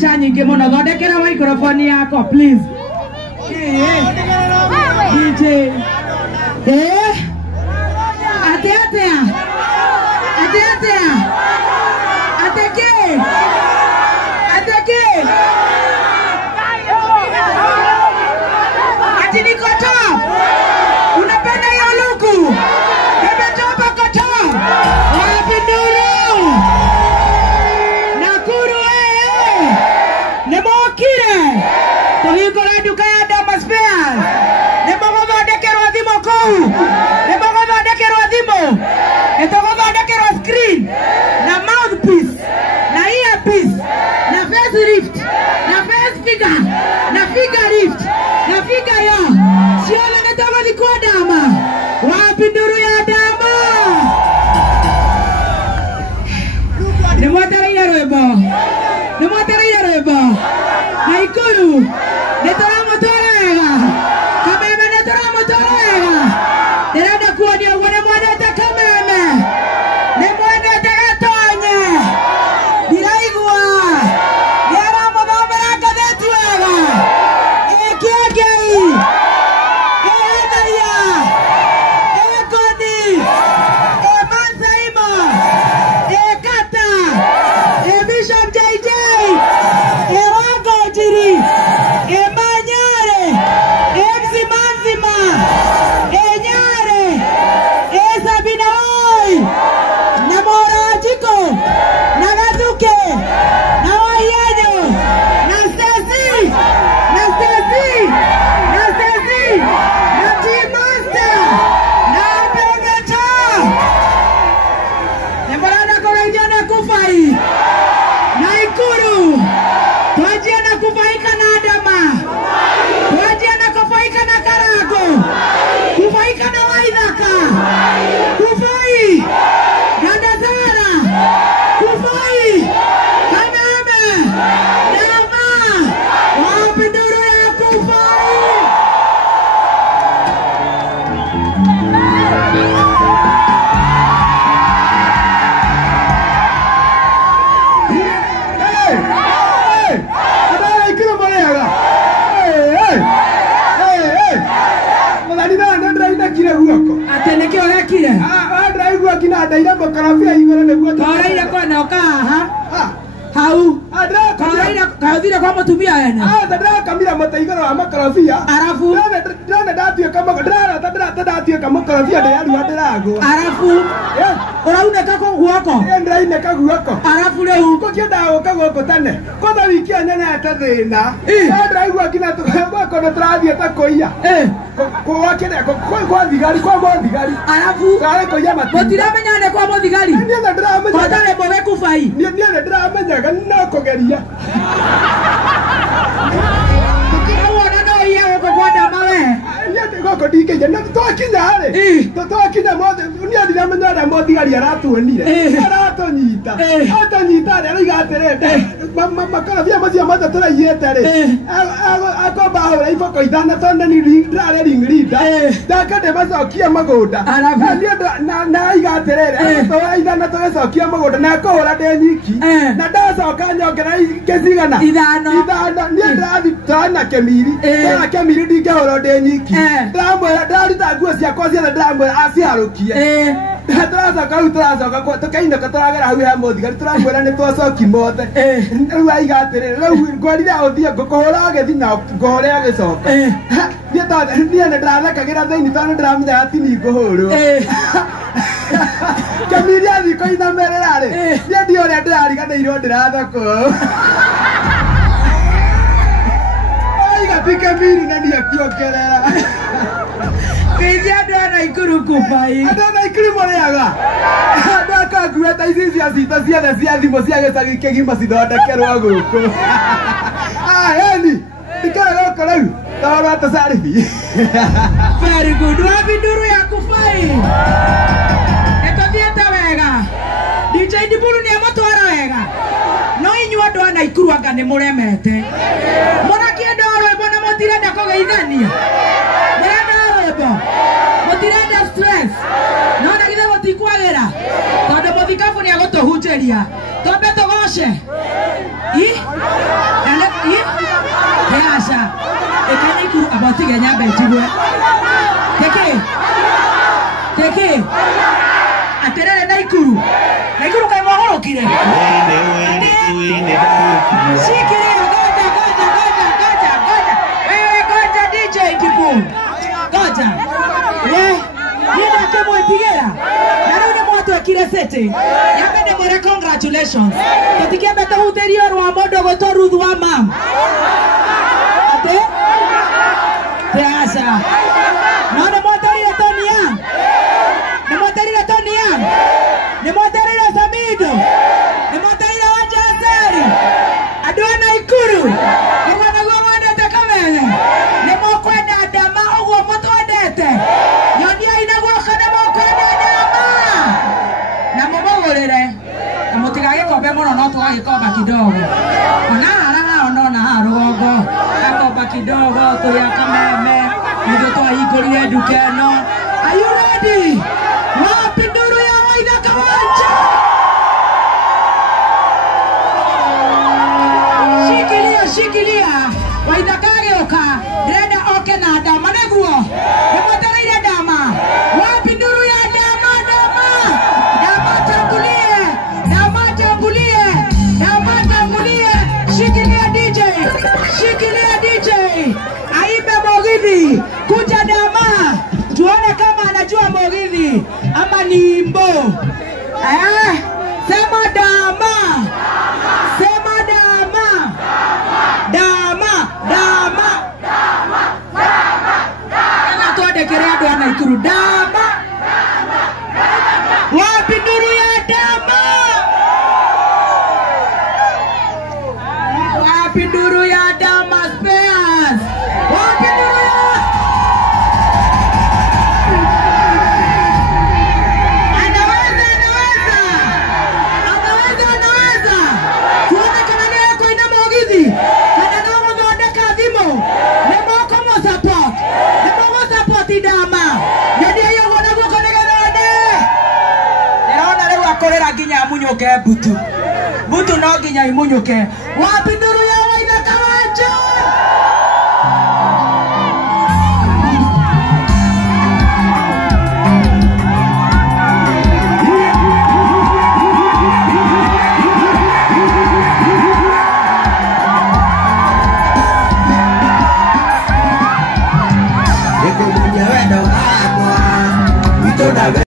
mbica nyingĩ mũno thondekera microphone yako please DJ atea ateke ati niko top unapenda hiyo luku nimetopa koto wapi Nuru Nakuru nemokire tuhingũra nduka ya Damas Spares nĩmũgũthondekerwo thimũ kũu nĩmũgũthondekerwo thimũ nĩtũgũthondekerwo screen na mouthpiece na earpiece na face lift na face figure na figure lift na figure yo ciothe nĩtũgũthiĩ kwa Dama wapi Nduru ya Dama nĩmwetereire rwĩmbo Naikuru nĩtũramũtwara wega Kameme nĩtũramũtwara wega ndĩrenda kuonia ũguo nĩmwendete Kameme nĩmwendete Gatonye ndiraigua nĩaramũthomera ngathĩti wega Kĩengei Kĩendaia Koni Mansaimo Kata Bishop JJ Wangojiri Manyare Mzimanzima Nyare Sabina Oi Namorajiko Nagazuke Nawayanyo Nastasi Natimasta Napegata Nemorana Korejana Kufai Naikuru Twajia na kufaika na Adama Twajia na kufaika na Karago Kufaika na Waithaka Kufai Dandazara Kufai Kameme Dama wapi Nduru ya Kufai Atenekeo yakire ndraigua kina ndaira makarabia igore niguo taraira kwana okaha hau taraira kathire kwa mutumia ene ndara kamira mataigoro wa makarabia arafu ndana ndatie kama ndatie kama makarabia ndaru ndarago arafu urauneka ko guoko ndaineka guoko arafu riu ko kienda ukagoko tane kotha wiki nyene atathina ndraigua kina tukagoko turathie takoia kwa kile kwa thigari arafu kare koia mati mutiramenyane kwa muthigari niĩ ndĩramenya kwa tare bobe kufai niĩ ndĩramenyaga no kugeria tukiona no iye kwa Dama we goko ndikeje na twakinya rĩ twakinya mothe niĩ ndĩramenya muthigari aratuonire aratonyita rĩ igaterete makarabia macio mothe tũraiyĩte rĩ akomba hũra iboko ithana tondu ni ndrare ringrinda ndakende macokie magũnda na igaterere twa ithana tũgacokia magũnda na kũhũra ndĩ nyiki na ndacoka nyongera ngĩcigana ithano niĩ ndathi twana Kemiri ndingĩhũra ndĩ nyiki ndamwĩra ndaruta nguo ciakwa ciothe ndamwĩra aciharũkie turacoka tukainũka turagera hau he mũthigari turamwĩra nĩ twacoki mothe rĩu aigaterere rĩu ngorire ũthiĩ ngũkũhũra agĩthi na ngũhũre agĩcoka niĩ nĩndĩrathekagĩra thĩinĩ tondũ nĩndĩramenya ati nĩ ngũhũrwo Kemiri athi kũinamerera rĩ niĩ ndi ũrĩa ndĩrariganĩirwo ndĩrathoko aigati Kemiri na niĩ akiongerera Kizia Naikuru kufai Naikuru mũrĩaga ndakakuĩte ici cia cita ciothe cia thimũ cia gĩcagi kĩgima cithondekerwo gũkũ heni ndikere gũkũ rĩu tondũ tũcarithi very good wapi Nduru ya Kufai nĩtũthiĩte wega DJ Ndiburu nĩamũtwara wega no inyuĩ andũ a Naikuru anga nĩmũremete mũrakĩenda rwĩmbo na mũtirenda kũgeithania mutirenda stress no ndagithe gũtikwagĩra tondũ mũthikabu nĩ to hujeria. Tombe to goshe. Yasha. Ekaniku abotige nyambe tibwe. Teke. Aterere naikuru. Naikuru kai mohoro kire. Shikire goja. Wewe goja DJ Kipu. Goja. Nina kemo tigera. Narudi mwato akire sete. Yamende more congratulations. Katikia beta huterior wa modo goto rudhu wa mam. Ate? Teasa. None motari ya Tonia. Ne motari ya Tonia. Ne motari ya Samido. Ne motari ya Wajazeri. Adwana Ikuru. Ewana gomande takamele. Ne mokwenda adama ogwo moto adete. Yonia inagwoka ne mokwenda adama. Na mobogorere. Na motigage kobe mono no twagikoba kidogo. Ona haranga ono na harugo. Akoba kidogo to yakameme. Ndio twahikorie dukeno. Are you ready? Wapi nduru ya Waitha Kawanja? Shikilia. Waitha kageuka. Ndĩrenda oke na ndama nĩguo. Nĩmwetereire ndama. Wapi nduru ya ndama? Ndama tangulie. Shikilia DJ. Aibe Mogithi. Kuja ndama. Tuone kama anajua Mogithi ama ni imbo. Sema dama. Kana tuade kereado anaikuru dama. Wapi nduru ya dama? Wapi nduru ya dama spares? Wapi nduru ya Anaweza. Tuone kama leo kwa ina Mogithi. Kana nao ndeka thimo. Nemo support dama. Ndio hiyo ngoda kwa konegane. Leona leo akorera ginya munyoke butu no ginya imunyoke. Wapi nduru